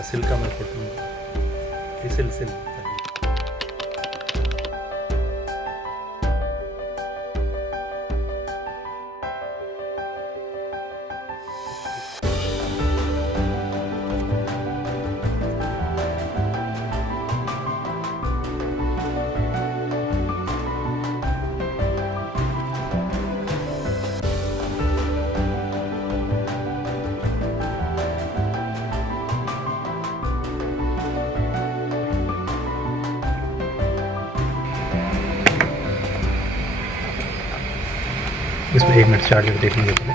ಥರ ಸಿಲ್ಕ ಮೇಲೆ ಕೊಟ್ಟು ಸಿಲ್ ಸಿಲ್ इसमें 1 मिनट चार्जर देखने के पहले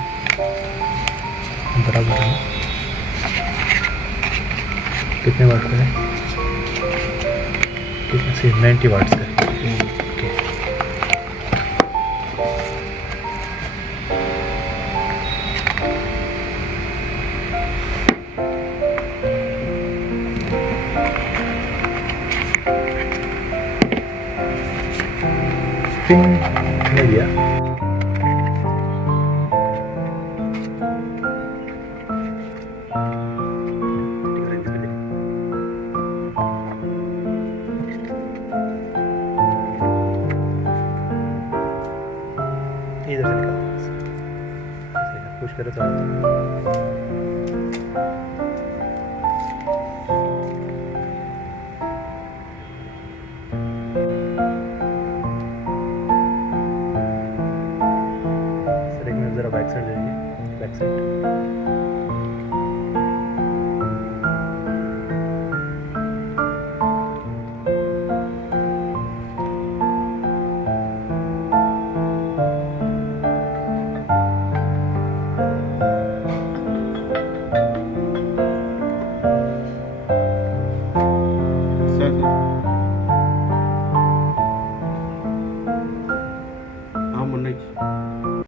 बराबर है कितने वाट का है कितने से 90 वाट्स का है ओके नहीं दिया इधर से निकाल पुश करो तो